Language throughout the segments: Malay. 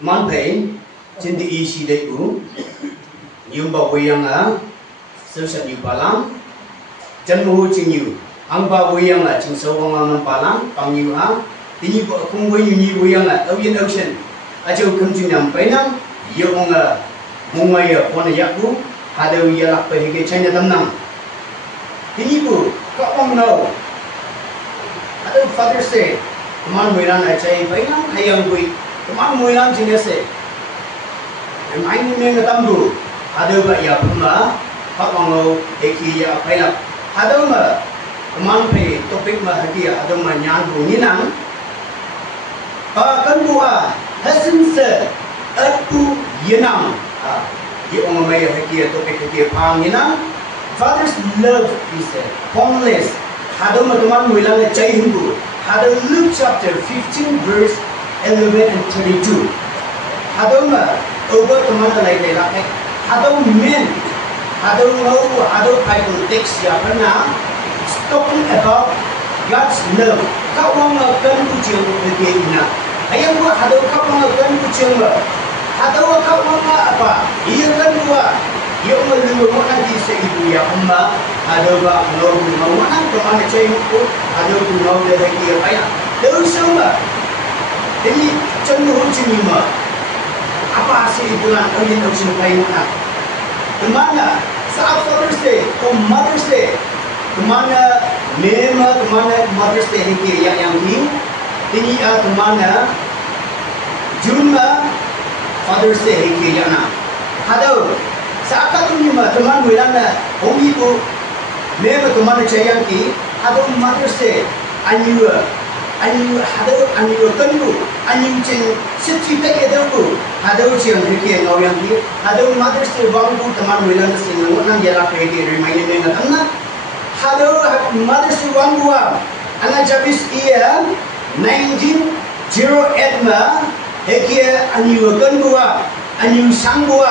man pay cindi isi dei u nyum ba weyang a social new palang jan mu ching yu ang ba weyang la ching so wang nam palang pang yu ha ti ko kung we yu ni weyang la ocean ocean a chau kum ching nam pai nam yo ong a mong mai ya pon ya ku ha de wi ya la pe ke chen ya tam nam ti ko ko ong no ada father say man we ran a chai pai nam hayang we man we ran ching se mai ni me tam du ada ba ya puma pak ong lo eki ya pai la ada ma man pe topik ma haki ada ma nyan bu ni nang kan bua hasin se atu yenang ye ong ma ya haki topik haki pang ni nang father's love is boundless ada ma teman wilang chai hindu ada Luke chapter 15 verse 11 and 32 ada ma over teman lai lai la ada men ada no ada Bible text ya pernah talking about God's love kau orang akan kucing begini ayam gua ada kau orang akan kucing ada kau orang apa ia kan gua ia melulu mana di seibu ya amma ada gua no mana kemana cai itu ada gua no lagi apa ya terus sama jadi cenderung cuma apa sih bulan ini untuk sampai mana kemana saat Father's Day atau Mother's Day kemana lema kemana Mother's Day ini yang ini kemana Juma Father's Day ini yang na ada saat itu ni teman wilana hobi ko lema kemana cayang ki ada Mother's Day anyu ada anyu tentu anyu cing setiap ada ko ada ujian heki ngau yang ki ada Mother's Day bangku teman wilana sing nang jala heki reminder dengan anak ada Mother's Day bangku anak jabis ia 1908 ma heki anyu tentu anyu sanggu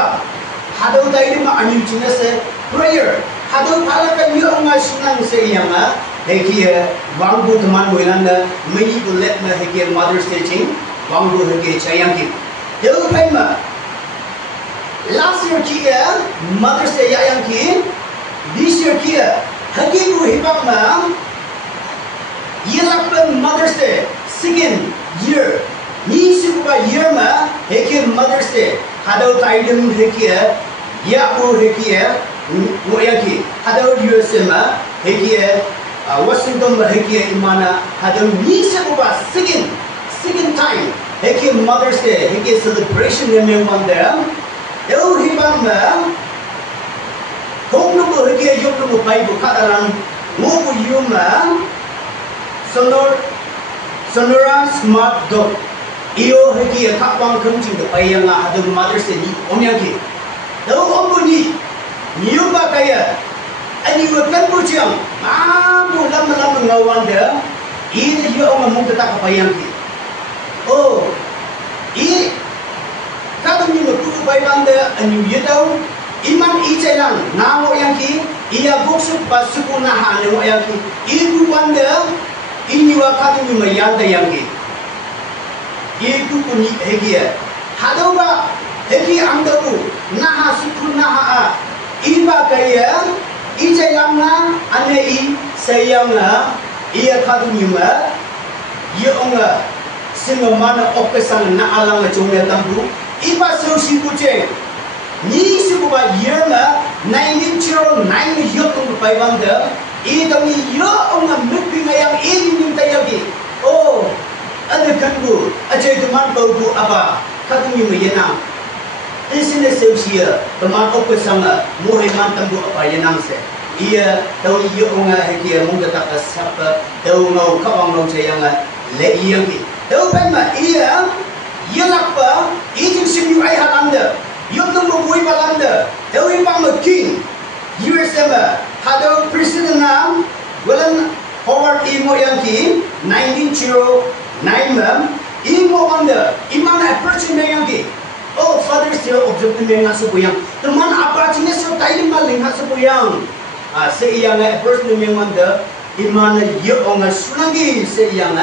ada tadi ma anyu cina se prayer ada pala kan yo ngai sunang se yang heki bangku teman wilana meni bulet ma heki Mother's Day cing bangku heki cayang ki Jauh payma. Last year kia Mother's Day yang ki, this year kia hagi ku hibak ma. Ialah Mother's Day second year. Ni suka year ma hagi Mother's Day. Hadau taidem hagi ya ku hagi wo yang ki. Hadau US ma hagi Washington ma hagi imana. Hadau ni suka second time. Heki Mother's Day, heki celebration yang memang dia. Jauh hibang na, kau nunggu heki yuk nunggu bayi buka dalam nunggu yuma, Sonora Smart Dog. Iyo heki kapang kencing tu bayi yang ada Mother's Day ni, om yang ki. Jauh om bunyi, nyuba kaya, ani bukan buciang, mampu lama ngawan dia. Ini dia om mungkin tak bayi yang ki. Oh, ini kalau ni mukul bayanda anu yedau iman icelang nawo yang ki ia boksuk basuku nahan nawo yang ki ibu wanda ini wakatu ni mayanda yang ki ibu puni hegia hadau ba hegi amdaku naha suku naha iba kaya icelang na anei sayang na ia kadu ni ma ia onga singa mana opesan na alang na chungya tambu iba sosi kucing ni suba year na 1909 yuk tung paibanda ito ni yo onga mukti ngayang ini tayagi oh ada kanbu ajay teman bauku apa katumi mayenang isine sosia teman opesan na muhiman tambu apa yenang se ia tahu yo onga hekia mung tak sapa tahu ngau kawang ngau sayang le iyang Tahu pema ia lakpa ijing sini ai halanda yuk nunggu bui balanda tahu impang king USM ada presiden nam bulan Howard Imo yang ki 1909 mam Imo anda iman approach yang ki oh Father's Day object menga sepuyang teman apa jenis so tayi maling ha sepuyang seiyang approach memang anda iman yuk onga sunangi seiyang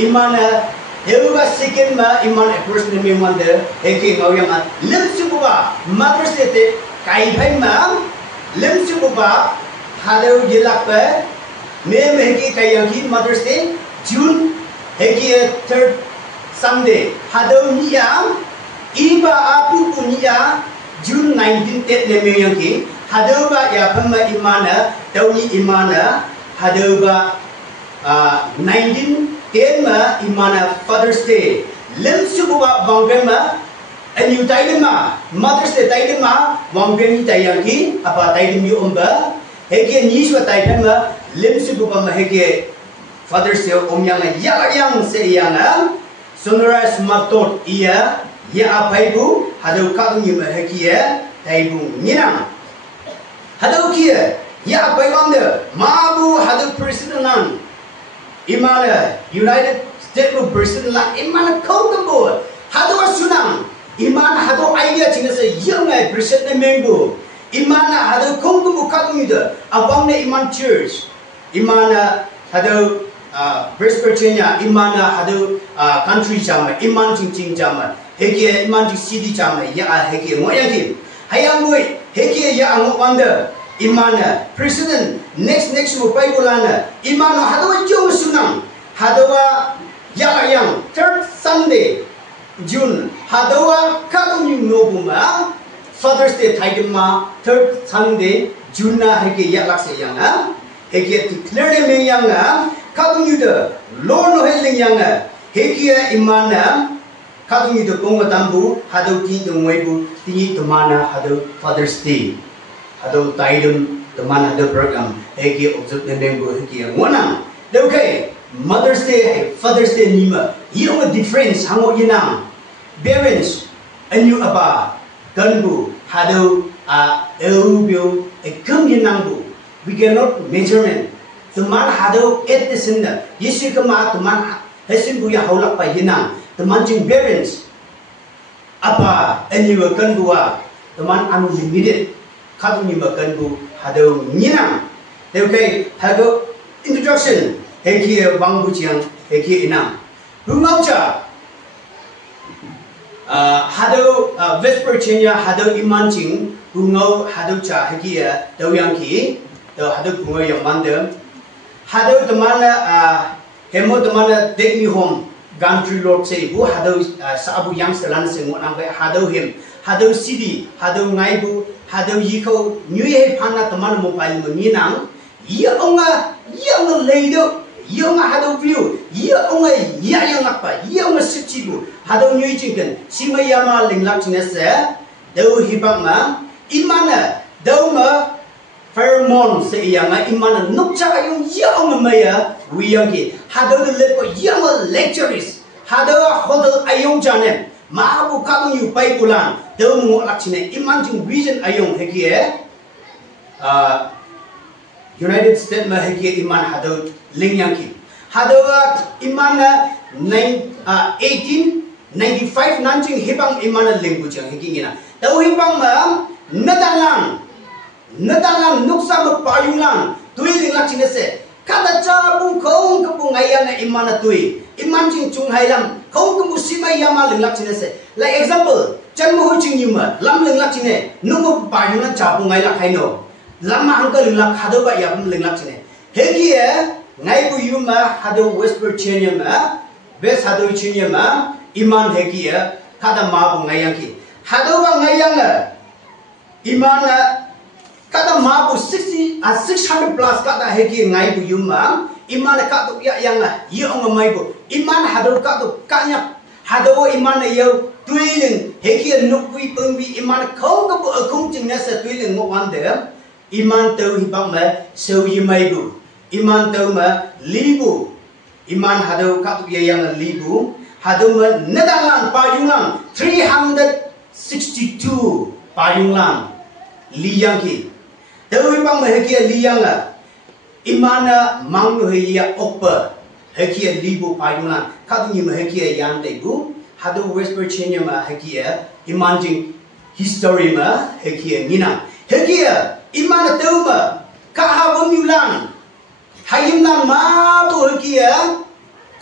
imana Yehuwa second ma iman approach ni memang de heki ngau yang lem sububa Mother's Day te kai phai ma lem sububa hadau yelak pe mem heki kai yang ki Mother's Day June heki third Sunday hadau niya iba apu punya June 19 te le me yang ki hadau ba ya phama imana dauni imana hadau ba 19 Tema imana Father's Day. Lem subuwa wangkema anu taidema Mother's Day taidema wangkemi tayangi apa taidemi omba heke niswa taidema lem subuwa maheke Father's Day omyang yang seyanga sonora smatot iya ya apaibu hadau kakni maheke taibu ninang hadau kia ya apaibanda mabu hadau presidenan Imana United States of Brazil la imana kau tembo hado sunang imana hado idea cina se yang ay Brazil na member imana hado kau tembo kau ida abang na iman church imana hado Presbyterian imana hado country jama iman cing jama heki iman di city jama ya heki ngoyang kim hayang ngoy heki ya angok wanda Imana President next mo paibulana imana hadawa jong sunang hadawa yang third Sunday June hadawa kadung nobuma Father's Day taidema third Sunday June na heke yak lakse yang heke declare me yang kadung yuda lo no heling yang heke imana kadung yuda konga tambu hadaw ti dongwaibu ti tamana hadaw Father's Day Hado taidum teman ada program heki objek nembeng heki yang mana? Okay, Mother's Day, Father's Day nima. Yang difference hango yenang. Parents anu apa? Kanbu hado eurubio ekam yenang bu. We cannot measurement. Teman hado etesenda. Yesu kema teman hasin bu ya haulak pa yenang. Teman jing parents apa anu kanbu teman anu limited. Kadung ni makan bu hado nyinang. Okay, hado introduction. Heki bang bu jiang heki inang. Bungau cha. Hado Vespertinia hado iman jing bungau hado cha heki dau yang ki. Dau hado bungau yang mandem. Hado temana hemo temana take me home. Gantry Lord say bu hado sabu yang selan sengot nampai hado him. Hado city hado ngai bu hado yiko nyue pana teman mobile menginang ia onga leido ia onga hado view ia onga ia yang apa ia onga sicibu hado nyue jingken sima yama linglak jinese dau hibak ma imana dau ma Fairmont se yanga imana nukcha yung ia onga maya wiyangi hado de lepo yama lectures hado hodel ayong janem Maabu kadung yu pai bulan, deu ngok lakcine iman jing vision ayong hekie, United States ma hekie iman hado lingyangki, hado iman 1895 nanjing hibang iman lingbujang hekie ngina, deu hibang ma nadalang nuksa ma payunglang, tui ling lakcine se, kada cabung kong kepung ayang iman tui, iman jing chung hailam. Kau kemusima yama lenglak cine se. Like example, jan mo hucing yuma, lam lenglak cine, nungu payunan capung ngai lak haino. Lama angka lenglak hado ba yam lenglak cine. Hegi ngai bu yuma hado West Virginia ma, West hado Virginia ma, iman hegi kada ma bu ngai yangki. Hado ba ngai yang iman kada ma bu 600 plus kada hegi ngai bu yuma. Iman katu ya yang ia ongamai bu iman hado katu kanya hado iman yau tuiling heki nukwi pengwi iman kau kabu akung jingnya se tuiling ngwan de iman tau hibang ma so yimai bu iman tau ma libu iman hado katu ya yang libu hado ma nadalang payunglang 362 payunglang liyangki tau hibang ma heki liyang Imana mangno heya oppa hekia libu payuna kadungi ma hekia yan debu hado West Virginia ma hekia imanjing history ma hekia ngina hekia imana teuma kaha bumyulan hayimlan ma bu hekia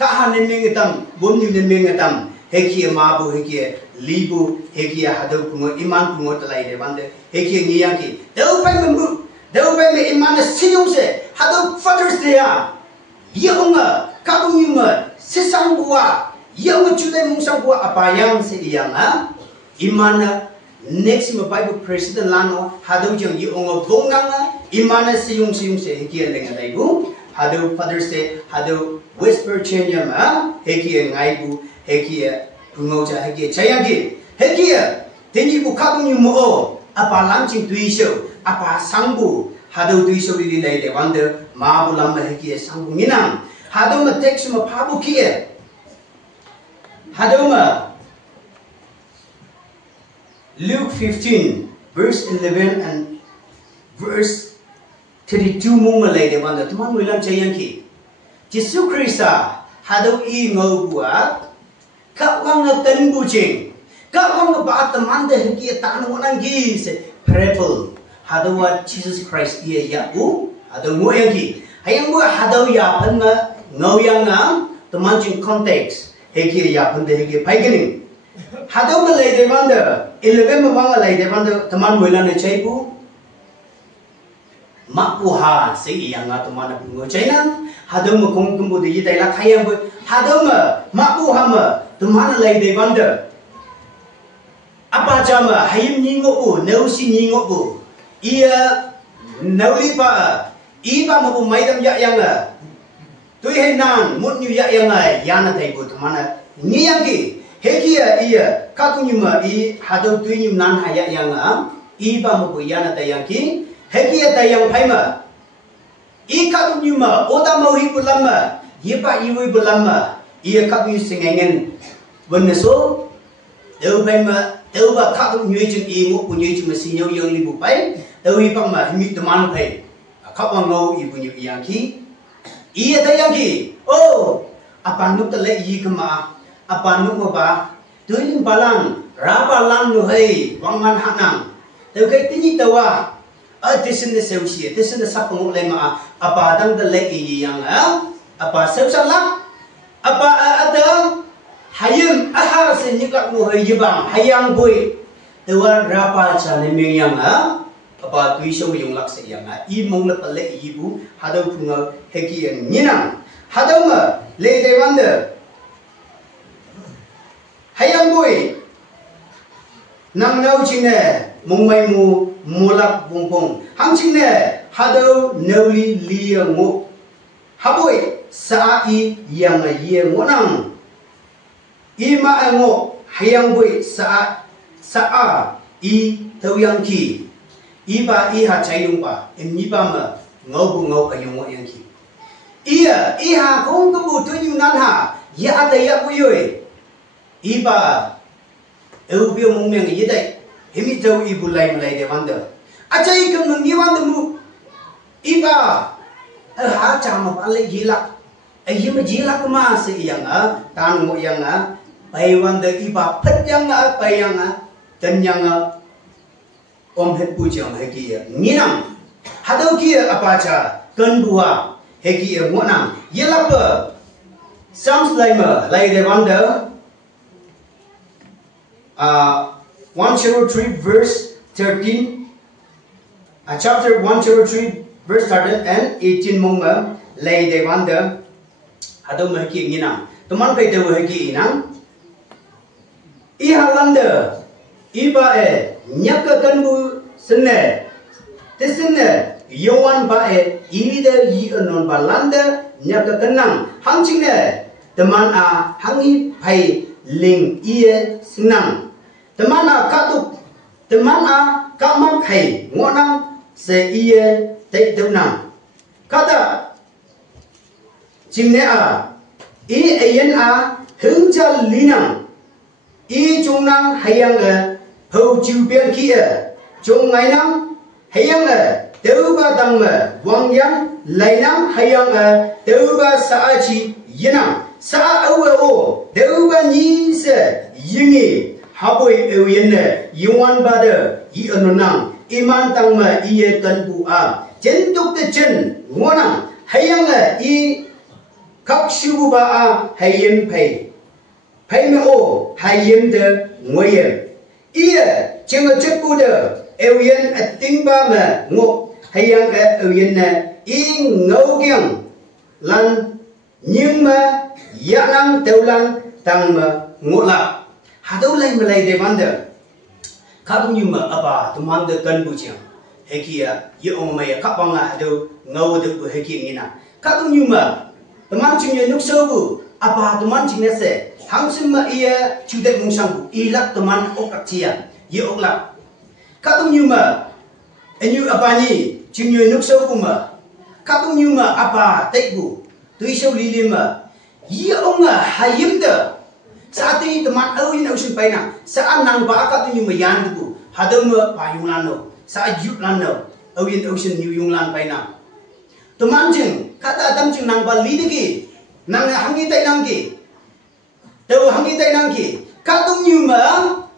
kaha nemeng itam bom ni ne mengatam hekia mabu hekia libu hekia hadau pungo iman pungo talai de bande hekia ngiyaki dau pai membu dau pai me iman siyong se hadau Father's Day a yonga kabungima sisang bua yonga chudai mungsang bua apayang se iyang a imana next ma Bible President lano hadau jang yonga bongnanga imana siyong se hekia lenga daibu hadau Father's Day hadau West Virginia ma hekia ngaibu hekia pungoja hekia chayagi hekia teni bu kabungi mo apa launching tuisho apa sangbu hadau tuisho li lai de wande ma bu lam hekia sangbu nginang hadau ma text ma pabu kia hadau ma Luke 15 verse 11 and verse 32 mo ma lai de wande tuman mo lam chayangi Jesus Christ hadau I ngau bua Kawang ten bucing, kawang ba teman deh kia tak nongan gi se parable. Hadawa Jesus Christ ia ya bu, hadau ngoyang gi. Hayang bu hadau ya pen ngoyang teman jing konteks. Hekia ya pen deh kia paigening. Hadau malai de banda, 11 mawang malai de banda teman bulan ne cai bu. Makuha se iya teman bungo China. Hadau makong kumbu de yitai la hayang bu hadau makuha teman lai de banda apa jama hayim ningo bu nausi ningo bu ia nauli pa iba mabu maidam ya yang tui henan mut nyu ya yang yana tai bu teman ngiyang ki hekia ia katunyuma I hadau tui nyum nan haya yang iba mabu yana tai yang ki hekia tai yang phaima I katunyuma oda mau hi bulama yipa iwi bulama ia katu singengen beneso deu pai ma deu ba katu nyui chung I ngo pu nyui chung si nyau yang li bu pai deu hi pang ma mi teman pai kau ngau I bu nyui yang ki ia ta yang ki oh apa nuk ta le I kema apa nuk ma ba tuin balang ra balang nu hei wang man hanang deu kai tini tawa a tisin de seusia tisin de sapong le ma apa dang de le I yang apa seusa la apa ada hayam ahar se nyikak mo hayibang hayang boy dewa rapa chane mengyang apa tuisho yung lak se yang I mong la pale I bu hadau punga heki yang ninang hadau ma le de wande hayang boy nang nau ching ne mong mai mu mulak bongpong hang ching ne hadau nauli liang mo haboi sa I yang ye ngonang ima ngo hayang boi sa I tau yang ki iba I ha chayung pa em ba ma ngau bu ngau ayung ngo yang ki ia I ha kong tu bu tu yu nan ha ya ada ya bu yoi iba eu bio mong meng ye dai hemi tau I bu lai malai de wanda achai kem ngi wanda mu iba ha chama pale yilak ayim jilak ma se yang tan mo yang pai wanda iba phet yang pai yang ten yang om het pu chang he ki nginam hadau ki apa cha kan bua he ki ngonam yelap Psalms lai de wanda 103 verse 13 chapter 103 verse 13 and 18 mong lai de wanda hadau ma ki nginam teman pai de he ki inang I halanda iba nyaka kanbu sene tesene yowan ba ida yi anon balanda nyaka kanang hangching teman hangi pai ling ie sinang teman katuk teman kamak hai ngonang se ie te teunang kata jingne I ayen hungja linang I chung nang hayang hou chiu bian kia chung ngai nang hayang deu ba dang wang yang lai nang hayang deu ba sa chi yinang sa o deu ba ni se yingi haboi eu yen yuan ba de yi anunang iman tang ma I kan bu chen tuk te chen ngonang hayang I kak shu ba hayen pai phải mà ô hay yếm de ngồi yếm ia chừng ở trước cú de eo yên ở tiếng ba mà ngộ hay yang cái eo yên nè in ngâu kiang lan nhưng mà ya năng tiêu lan tăng mà ngộ lạc hà đâu lại mà lại để vấn đề các ông như mà apa tụi mình được cân bù chiang hay kia yêu ông mày các bang à đâu ngâu được hay kia như nào các ông như mà tụi mình chỉ nhận nước sâu bù apa tụi mình chỉ nhận sẽ hàng sinh mà ia chủ tịch mông sang bù ia lắc tụi mình ốc các chia yêu ốc lạc các ông như mà anh như apa nhỉ chỉ nhận nước sâu bù mà các ông như mà apa tết bù tuy sâu li li mà ia ông à hay yếm được saat ini teman awin usin paina saat nang baka tu nyuma yan tu hadam payung lano saat yut lano awin usin nyung lan paina teman jeng kata adam jeng nang bali degi nang hangi tai nang ki teu hangi tai nang ki katu nyuma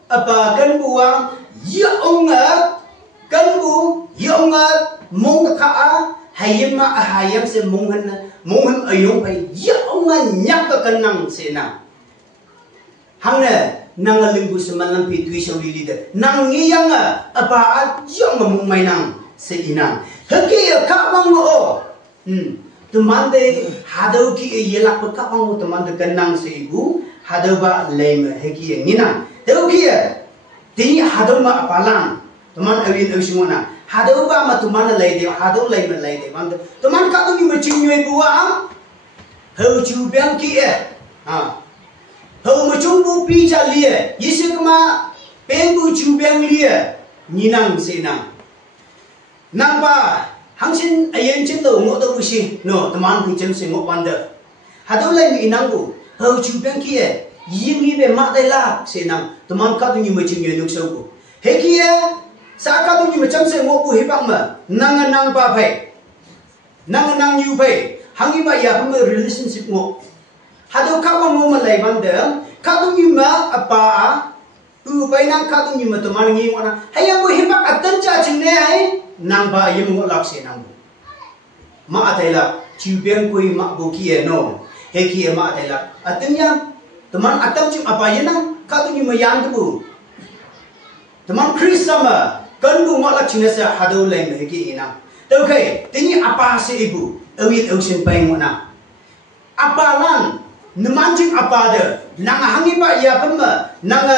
apa kan buang ya onga kan bu ya onga mong ka hayam ma hayam se monghan ayong pai ya onga nyak ka kanang se na hang ne nang limbu semalam pi tui so lili de nang ngiyang apa ajang mong mai nang se inang haki ka bang o teman de hadau ki yelak ka bang teman de kanang se ibu hadau ba lem haki ngina deu ki ti hadau ma apalang teman awin usmona hadau ba ma teman lai de hadau lai ma lai de man teman ka tu ni ma chingyoi buang hau chu bang ki hầu mà chúng bu pi cha lia, Yesus kema pengu chubeng lia, ninang senang. Nang ba, hang sin ayen chen lo ngok to usi, no teman ku chen se ngok wonder. Hado lai mi nang bu, hầu chubeng kia, ying ni be mak dai la senang, teman ka tu ni ma ching ye nuk sau bu. He kia, sa ka tu ni ma cham se ngok bu he bang ma, nang ba phai. Nang yu phai, hang i ba ya pam relationship ngok. Hado kawan mau malai bandel, kadung yuma apa? Bai nang kadung yuma teman ngi mana? Hayang bu himak atan cha chingne ai? Nang ba yum ngolak se nang. Ma atela chiubeng kui mak bu kie no. He kie ma atela. Atan yang teman atam chim apa ye nang? Kadung yuma yang tu. Teman Chris sama kan bu ngolak chingne se hado lai me kie inang. Tau kai, tingi apa se ibu? Awit ocean pai ngona. Apa lan nemancing apa ada nang hangi ba ya pema nang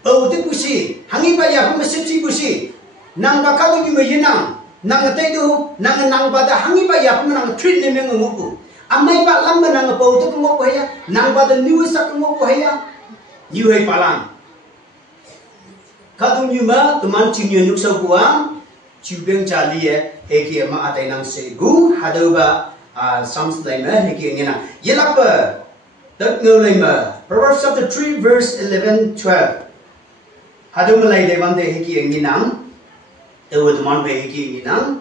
au te pusi hangi ba ya pema sepsi pusi nang ba ka tu ni mayinang nang te tu nang ba da hangi ba ya pema nang treat ne meng ngoku amai ba lam nang pau tu ngok ya nang ba da niu sak ngok ya yu hai palang ka tu ni ma teman ching ye nuk sau buang chu beng cha li ye he ki ma atai nang se gu hado ba some slime he ki ngena yelap đất ngơ lên mà Proverbs chapter 3 verse 11-12 hadu malai de bande hiki ngi nang ewe teman be hiki ngi nang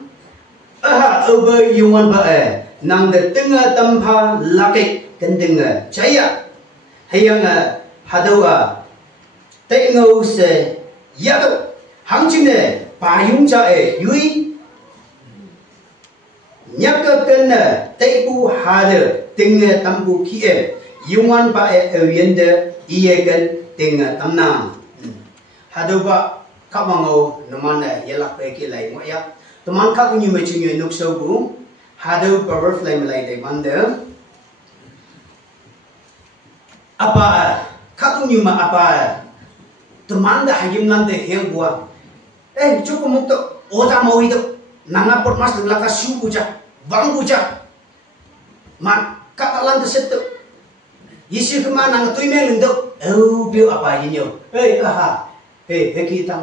over yuan ba nang de tenga tampa lake kendeng chaya hayang hadu te ngô se yadu hang ching ne pa yung cha yui nyak ken te bu hade tenga tambu ki Yungan ba ewiende iyegan tinga tamnang. Hado ba kamango naman yelak pe ki lai mo ya. Teman ka kunyu me chunyu nuk so bu. Hado power flame lai de bande. Apa ka kunyu ma apa. Teman da hayim nan de heng bua. Cukup mukto oda mau itu. Nanga pot mas laka shu buja. Bang buja. Man ka lan de setu. Yesus kemana ngetui meng untuk, biu apa ini yo? Haki tak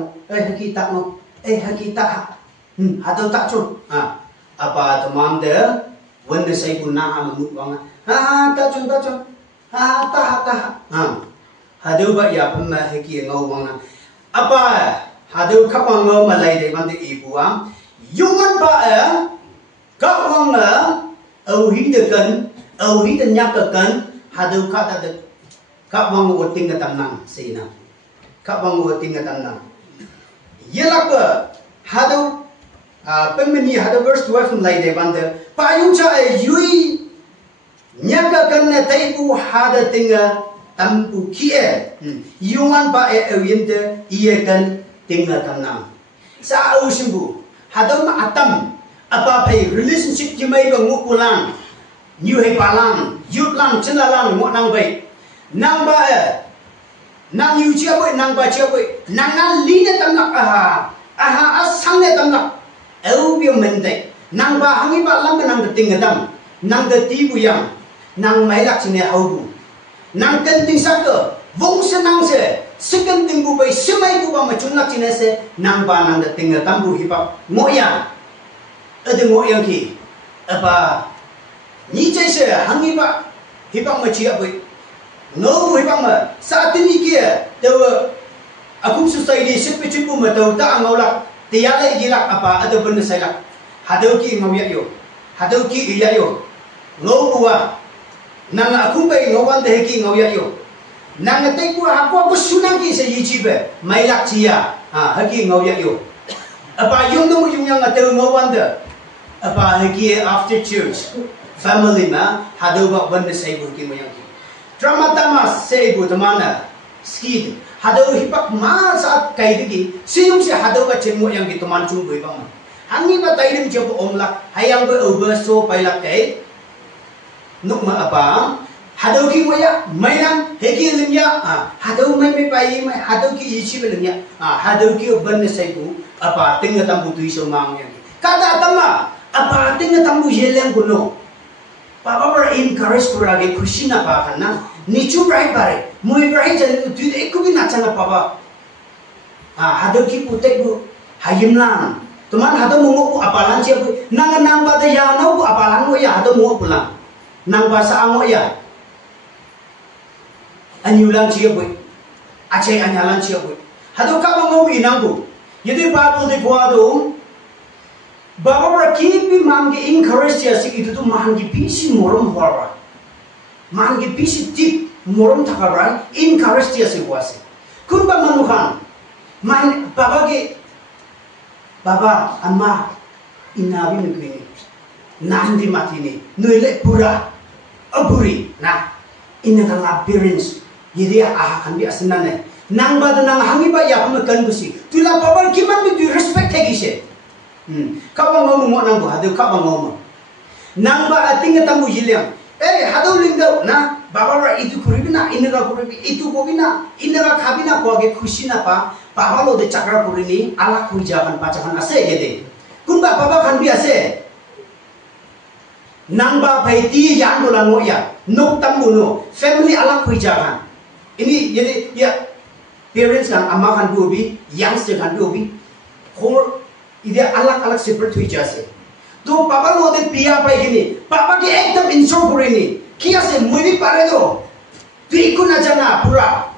mau, haki tak, atau tak cun, apa teman dia, wanda saya pun nak mengut banget, tak cun, tak, hadu ba ya pernah haki ngau banget, apa hadu kapang ngau malai deh bantu ibu yuman ba kapang hidup nyakakan hadu kata de kap wang woting ga tamnang sina kap wang woting ga tamnang yelak hadu penmeni hadu verse 12 lai de bande payung cha yui nyaga kan ne taibu hada tinga tampu kie yuan ba awinte iekan tingna tamna sa ausimbu hadam atam apa pai relationship ki mai ba ngukulang new hai palang yutlang chinalang mo nang bai nang ba nang yu chia bai nang ba chia bai nang ngan li ne tamnak aha asang ne tamnak au bi mente nang ba hangi ba lam nang ting dam nang de ti bu yang nang mai lak chine au bu nang kan ting sak ko vong se nang se second ting bu bai semai bu ba ma chun lak chine se nang ba nang de ting dam bu hi ba mo ya ada mo yang ki apa ni cai se hangi ba hi ba ma chia bai no bu hi ba ma sa tin ni kia de aku society sepe chipu ma tau ta ngau lak tiya le gi lak apa ada ben sai lak hadau ki ngau ya yo hadau ki ya yo ngau bu wa nang aku bai ngau wan de ki ngau ya yo nang tai ku aku sunang ki se yi chi be mai lak chia ha ki ngau ya yo apa yung no yung yang atau ngau wan de apa lagi after church family ma hadau ba ban sai bu ki mo yang ki drama tamas sai bu tamana skid hadau hipak ma saat kai digi siyum se hadau ba chen mo yang ki taman chung bui bang hangi ba tai rim job omla hayang ba over so pai lak kai nuk ma apa hadau ki mo ya mai nam he ki lim ya hadau mai pai mai hadau ki yi chi ba lim ya hadau ki ban sai bu apa ting tam bu tui so mang yang kata tama apa tinggal tamu jeleng kuno, papa ber encourage kurang khushi na pa kana, nicu berai bare, mui berai jadi tu ikut bi naca na papa, hadau ki putek bu, hayim lang, teman hadau mungu apalan siapa, nang bata ya nau apalan mu ya hadau mungu pulang, nang bahasa amo ya, anyulan siapa, aceh anyalan siapa, hadau kau mau inang bu, jadi babu di gua dong. Bapa berkipi mangi encourage ya sih itu tuh mangi pisi morom horror, mangi pisi deep morom thakaran encourage ya sih kuasa. Kurba manuhan, man bapa ke bapa amma inabi negeri nanti mati ni nuile pura aburi nah ini kan appearance jadi akan biasa nane nang bad nang hangi ba ya pemakan busi tulah bapa kiman itu respect lagi sih. Kau ngomong mau nang hadau kau ngomong nang ba ating tamu hilang hadau lingau na bapa itu kuribina ini ka kuribi itu kobina ini ka khabina ko age khushi na pa bapa lo de chakra kurini alak hui jaban pacakan ase yede kun ba bapa kan bi ase nang ba pai ti yan do lan mo ya nok tamu no family alak hui jaban ini jadi ya parents kan amma kan bubi youngster kan bubi khor dia alak-alak seperti itu aja. Tu papa lo de pia apa ini? Papa ki ekdam insecure ini. Kia se mui pare do. Tu ikut aja na pura.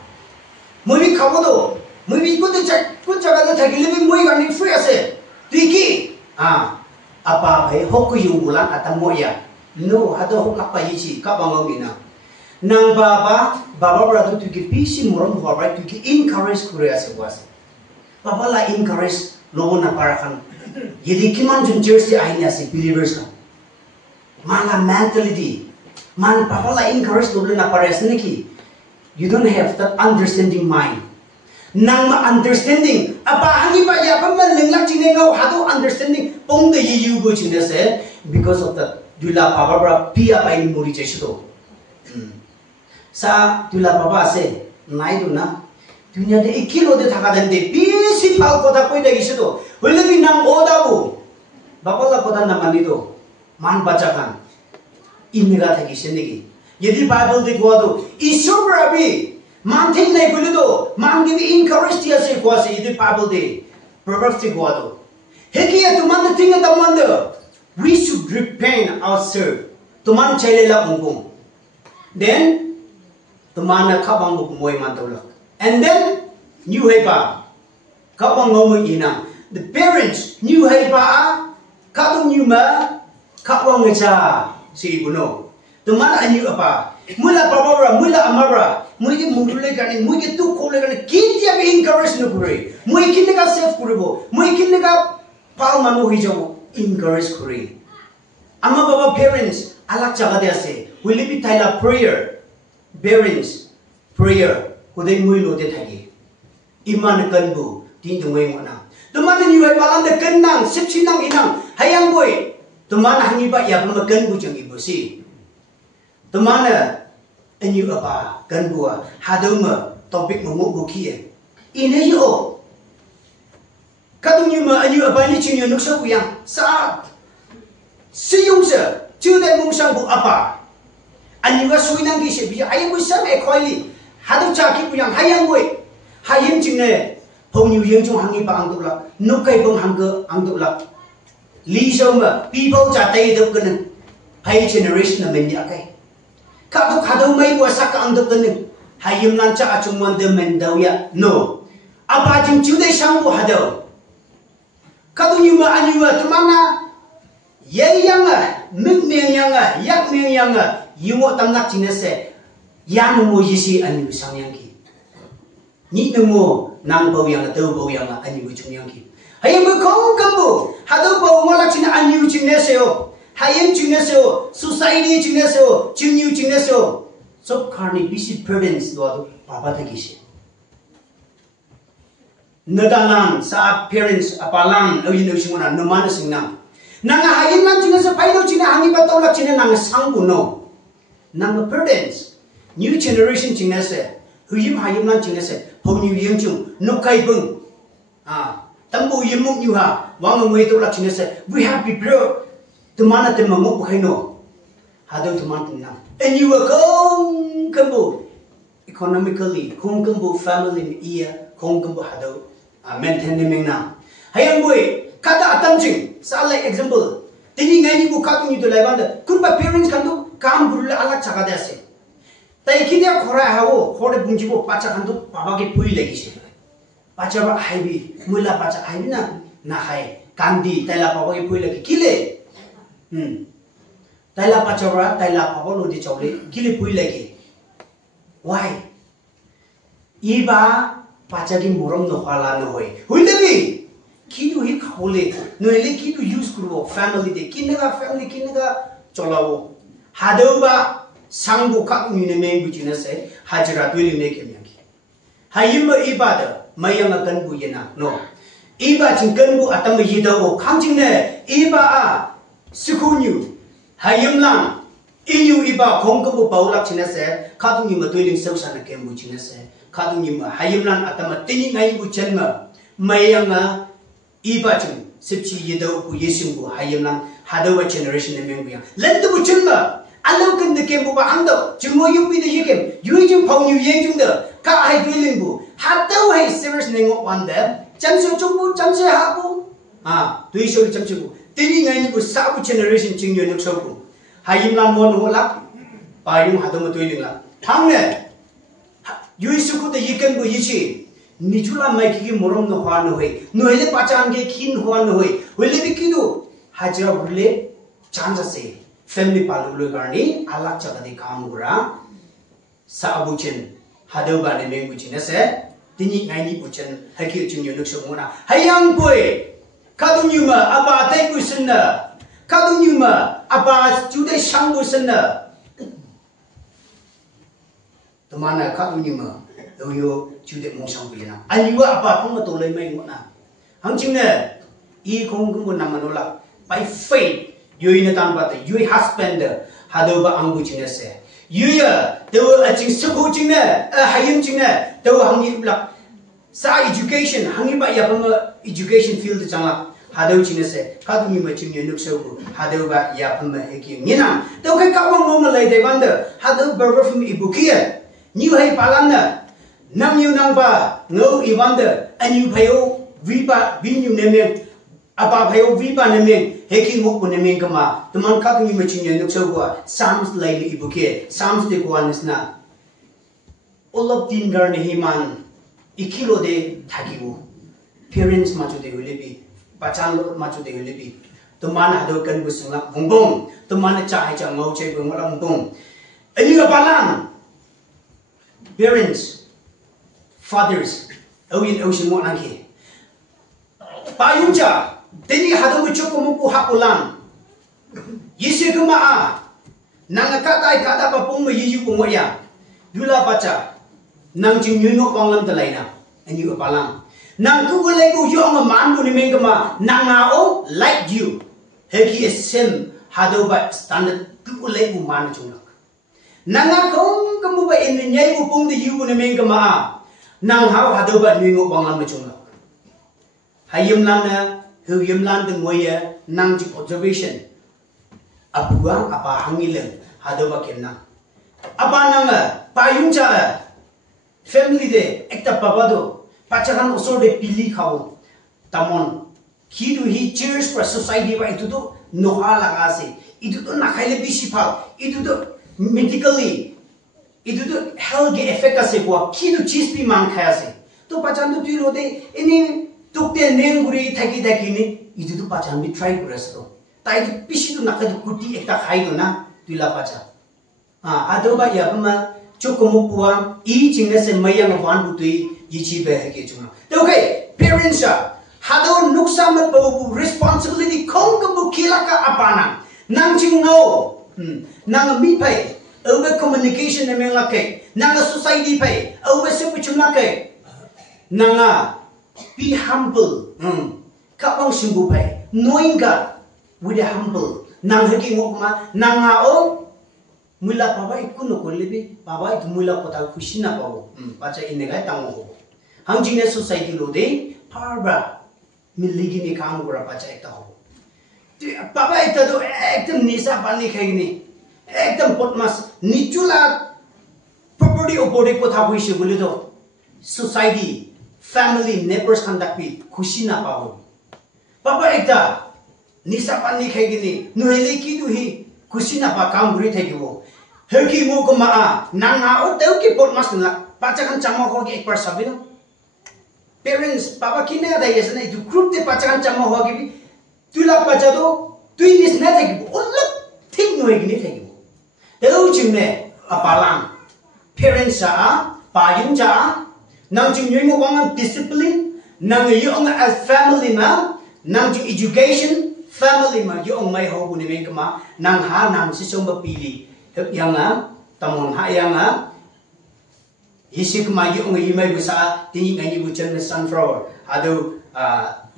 Mui kamu do. Mui ikut cek pun jaga do thaki lebih mui kan free ase. Tu iki. Apa hai hok yung bulan atau moya. No, ada hok apa yici? Kau bangun bina. Nang baba beradu tu ki pisi morom horai tu ki encourage kure ase was. Papa la encourage logo na parakan jadi kiman jun jersey ahinya si believers kan malah mentality man papa la encourage logo na paras niki you don't have that understanding mind nang ma understanding apa hangi ba ya pa man lenglak chine ngau hado understanding pong de yu go chine se because of that dula papa bra pia pa in muri chesto sa dula papa se nai do na dunia de ikilo de thaka den de bisi phal kotha koi degi sido hoile bi nang odabu bapala kotha na mani do man bachakan inmega thaki senegi yedi bible de godo isurabi man thing nai kule do man gi encourage tia se ko se yedi bible de proverbs de godo heki ya tuman thing da man de we should repent ourselves tuman chaile la ungkum then tuman na khabang bu moi man tawla. And then, new heba, kapang ngomong ina. The parents, new heba, kapang new ma, kapang ngecha, si ibu no. Teman anyu apa? Mula papa mula amara, mui mudule kani, mui tu kole kani, kinti abi encourage no kure, mui kinti ka safe kurebo, mui kinti ka pal manu hijabu, encourage kure. Amma baba parents, alak jaga dia se, will be thaila prayer, parents. prayer kudai mui lo de thagi iman kan bu tin tu ngai ngona tumana ni wai palam de kan nang sip chi nang inang hayang boy tumana hangi ba ya pam kan bu chang ibu si tumana anyu apa kan bu hadung topic mo bu ki ine yo kadung ni ma anyu apa ni chin yo nuk sa yang sa si yung sa chu dai mong sang bu apa anyu ga sui nang ki se bi ai bu sa me khoi li hadung cha ki bu yang hayang boy hayim ching ne phong nhiều riêng trong hàng nghìn bang tụ lạc nô cây bông hàng cơ hàng tụ lạc lý do mà people trả tay được cái này hay generation là mình nhớ cái các thúc hạt đâu mấy qua sắc ăn được cái này hay im lan trả chung quan tâm mình đâu ya no apa chung chú đây sang bộ hạt đâu các thúc như mà anh như mà tụi mình à dễ yang à nước miếng yang à yak miếng yang à yêu một tâm nát chính là sẽ yang mua gì gì anh như sang yang kia nhị nông mua nang bầu yang tàu bầu yang anh yêu chung yang kia hay em không cầm bộ hạt đâu bầu mà là chính anh yêu chung này sao hay em chung này sao society chung này sao chung yêu chung này sao sắp khởi bisi parents đó papa thay kisi nadalan sa parents apalang ở yên ở chung là nomad sinh nam nang hay em làm chung này sao phải đâu chung này hàng nghìn tàu là chung này nang sang bộ no nang parents new generation chung này sao huyim hay em làm chung này sao phong nhiều riêng chung nô cây bưng tâm bùi yếm mục như hà vang người tôi là chính là we have prepared tụi mình là tụi mình mục hay nọ hà đâu tụi mình tụi nào and you are không cầm bù economically không cầm bù family ia không cầm bù hà đâu maintain mình nào hay anh bùi kada atam ching sa like example tini ngay ni bu ka tu ni to lai ban da kun ba parents kan tu kam bul ala chaka da se tai khi dia khora hawo khore bungji bo pacha kan tu baba ke pui lagi se pacha ba haibi mula pacha haibi na hai kandi taila papa ke pui lagi kile taila pacha ba taila papa lo di chawle kile pui lagi why iba pacha ki morom no khala no hoy huilebi kidu hi khole no ele kidu use kuro family de kinaga family kinaga cholawo hadauba sangbu kak ni ne meng bu jina se hajra twili ne ke myaki hayim iba da mayang kan bu yena no iba jing kan bu atam yida o khang jing ne iba a sikunyu hayim lang inyu iba khong ko bu baulak jina se khadu ni ma twili sau sa na ke bu jina se khadu ni ma hayim lang atam tini ngai bu chen ma mayang iba jing sipchi yida o bu yesung bu hayim lang hadawa generation ne meng bu yang len tu bu chen ma alau kan de kem bu ba ang do chung mo yu pi de ye kem yu jing phong yu ye jung de ka ai twi ling bu ha dau hai serious ne ngo wan de cham so chung bu cham se ha bu twi so cham se bu tini ngai ni bu sa bu generation ching yu nok so bu ha yim lam mo no la pa yum ha do mo twi ling la thang ne yu su ku de ye kem bu yi chi ni chula mai ki morom no hwa no hoi no hele pa chang ge khin hwa no hoi hole bi ki do ha ja burle chance se family palu garni alak chakadi kam gura sa abuchen hadauba ne meng buchen se tini ngai ni buchen haki chung yo nuk somona hayang poi kadu nyuma aba tai ku sunna kadu nyuma aba jude sang bu sunna tamana kadu nyuma yo jude mong sang bu yana anyu aba phong to lai mai ngona hang ching ne I khong kum bu namanola by faith you in a but you husband hadoba angu chinese you ya the aching suku chine hayim chine the hangi bla sa education hangi ba ya bang education field changa hado chinese kadu mi ma ching nuk so hadoba ya pam eki nina the kai ka bang mom lai de band hado berber from ibukia new hai palanna nam yu nang ba ngo I wonder and you payo vipa vinu neme apa payo vipa neme heki ngok ne meng kama teman kak ni machin yen nok so Psalms laili ibuke Psalms de ko anisna all of din gar ne himan ikilo de thagibu parents ma chu de hulebi pachan lo ma chu de hulebi teman hado kan bu sungla bongbong teman cha hai cha ngau che bong lam bong ani ga palang parents fathers awin ocean mo nang ki payuncha teni hado mu choko mu ku hakulan yise kuma a nanga katai kada pa pong ma yiyu ko ya dula pacha nang jing nyu no pang lam ta lai na and you apalang nang ku ko le ku yo ma man bu ni meng ka ma nang nga o like you he ki is sim hado ba standard ku ko le ku man chung nak nang nga ko ka mu ba in ni nyai bu pung de you bu ni meng ka ma nang hao hado ba nyu ngo pang lam chung nak hayim lam na hu yim lam de ngoi ya nang ji observation apua apa hangile hado ba kem na apa nang pa yung cha family de ekta papa do pachakan osor de pili khao tamon ki du hi cheers for society ba itu do noha laga se itu do nakhaile bisi pha itu do medically itu do health ge effect ase ko ki du cheese pi man khaya se to pachan do tiro de ini tukte nenguri thaki thaki ni itu do pachan bi try kores to tai du bisi do nakhai du kuti ekta khai do na tuila pacha ado ba ya ma chokomupua I jinga se mayang wan butui yichi be ke chuna okay parents hado nuksa ma bu responsibility kong ka bu kilaka apana nang jing no nang mi pai over communication na meng lake nang society pai over se chuna ke nang be humble ka bang singbu pai knowing God with a humble nang haki ngokma nang o mula papa ikut nukul lebih papa itu mula kota kusina pau baca ini kan tangguh hang jingnya society lo deh parba miligi ni kamu gura baca itu ho papa itu tu ekdom nisa bani kayak gini ekdom potmas nicula property opore kota kuisi boleh tu society family neighbors kandak pi kusina pau papa itu nisa bani kayak gini nuheliki tu hi kusina pa kamu guri thegi wo Herki mo ko maa nang o teu ki pot mas na pachakan chamo ho ki ekbar sabino parents papa kine da yes na itu group de pachakan chamo ho ki tuila pacha do tui nis na thegi olla thing no egni thegi teu chimne apalang parents pa yung cha nang chim yui mo wang discipline nang yung as family ma nang chim education family ma yung mai ho bu ni meng ma nang ha nang si som ba pili yang tamon ha yang isik ma yung imay busa tingin ngai bu chen sunflower ado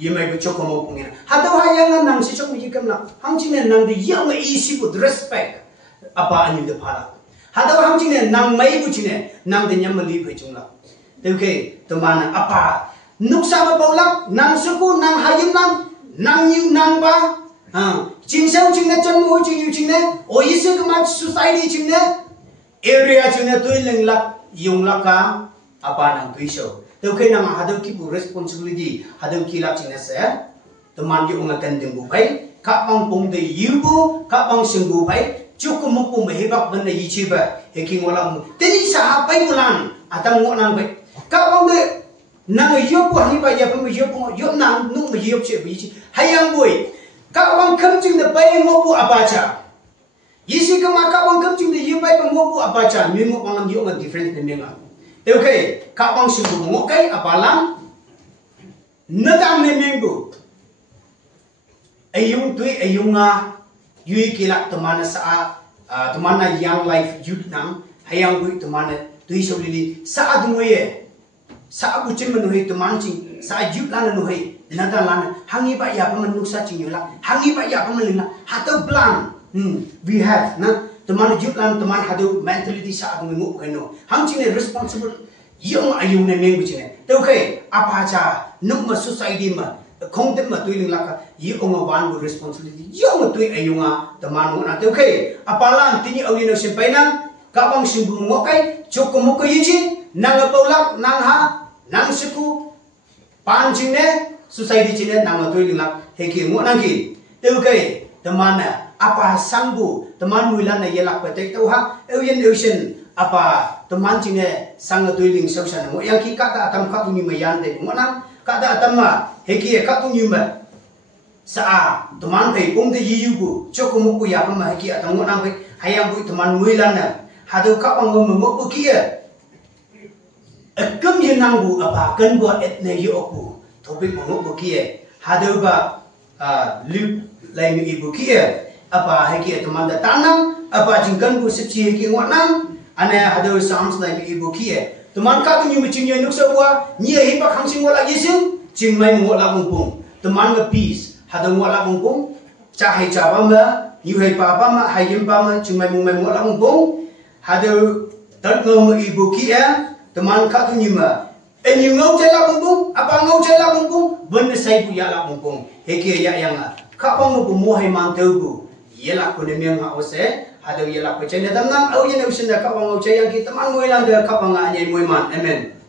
imay bu chokomo pungin hado ha yang nang si chok yikam na hangchine nang de yang isi bu respect apa anyu de phala hado hangchine nang mai bu chine nang de nyam li phai chung la okay to man apa nuksa ba paulak nang suku nang hayim nang yu nang ba Jinsang jingna janmu jingyu jingna, oise kemat society jingna, area jingna tuiling lak yung laka apa nang tuiso. Tapi nang hadu kipu responsibility hadu kilak jingna se, teman yung akan dengbu pai, kapang pung de yubu, kapang singbu pai, cukup mumpung behebak benda yichiba, heking walang. Tadi sahapai mulan, atang ngonang pai, kapang de nang yubu hani pai ya pun yubu yub nang nung yub cie bichi, hayang boy. Kawang kemjing de bay ngobu abaca. Yisi kema kawang kemjing de yubay ngobu abaca. Mingo pangam yung different de menga. Okay, kawang subu ngokai apalang nadam ne mengbu. Ayung tui ayung yui kilak temana sa temana young life youth nang hayang bui temana tui solili sa adumuye sa abucin menuhi teman cing sa youth lana nuhi nada lana hangi ba ya paman nuksa cingila hangi ba ya paman lina hatau plan we have na teman youth lana teman hadu mentality sa adu ngu keno hang cing responsible yung ayung ne meng bucine te okay apa cha nukma society ma kongtem ma tuiling laka yung wan bu responsibility yung tui ayunga teman mo na te okay apalan tini awino simpainang kabang simbu ngokai chokomoko yichi nang paulak nang ha nang siku pancing ne society cine nang tuiling lak heki mo nangki te okay teman apa sangbu teman muilana yelak patek tau ha ocean apa teman cine sang tuiling sausan mo yang ki kata atam ka tunyi mayan te mo nang kata atam ma heki ka tunyi ma sa teman pe pung de yiyubu chokomuku ya ma heki atam mo nang pe hayang bu teman muilana hadu ka pang mo mo ki akam yenang bu apa kan bu etne yoku topik mo mo ki hadu ba lu lai mi ibu ki apa heki teman da tanam apa jingkan bu sipsi heki ngonang ane hadu sounds like ibu ki teman ka tu nyu ching nuk so wa ni hi pa khang sing wala yesu ching mai mo la bung pung teman ga peace hadang wala bung pung cha hai cha ba ma nyu hai pa pa ma hai yim pa ma ching mai mo la bung pung hadu tat ngo ibu ki teman ka tu nyu ma en ngau chai la bung pung apa ngau chai la bung pung ben sai bu ya la bung pung he ke ya yang ka pa mo bu mo hai mang teu bu ye la ko ne myang ha o se hadu ye la ko chai ne tam nam au ye ne usin da ka pa ngau chai yang ki teman ngoi lan de ka pa nga nyai moi man amen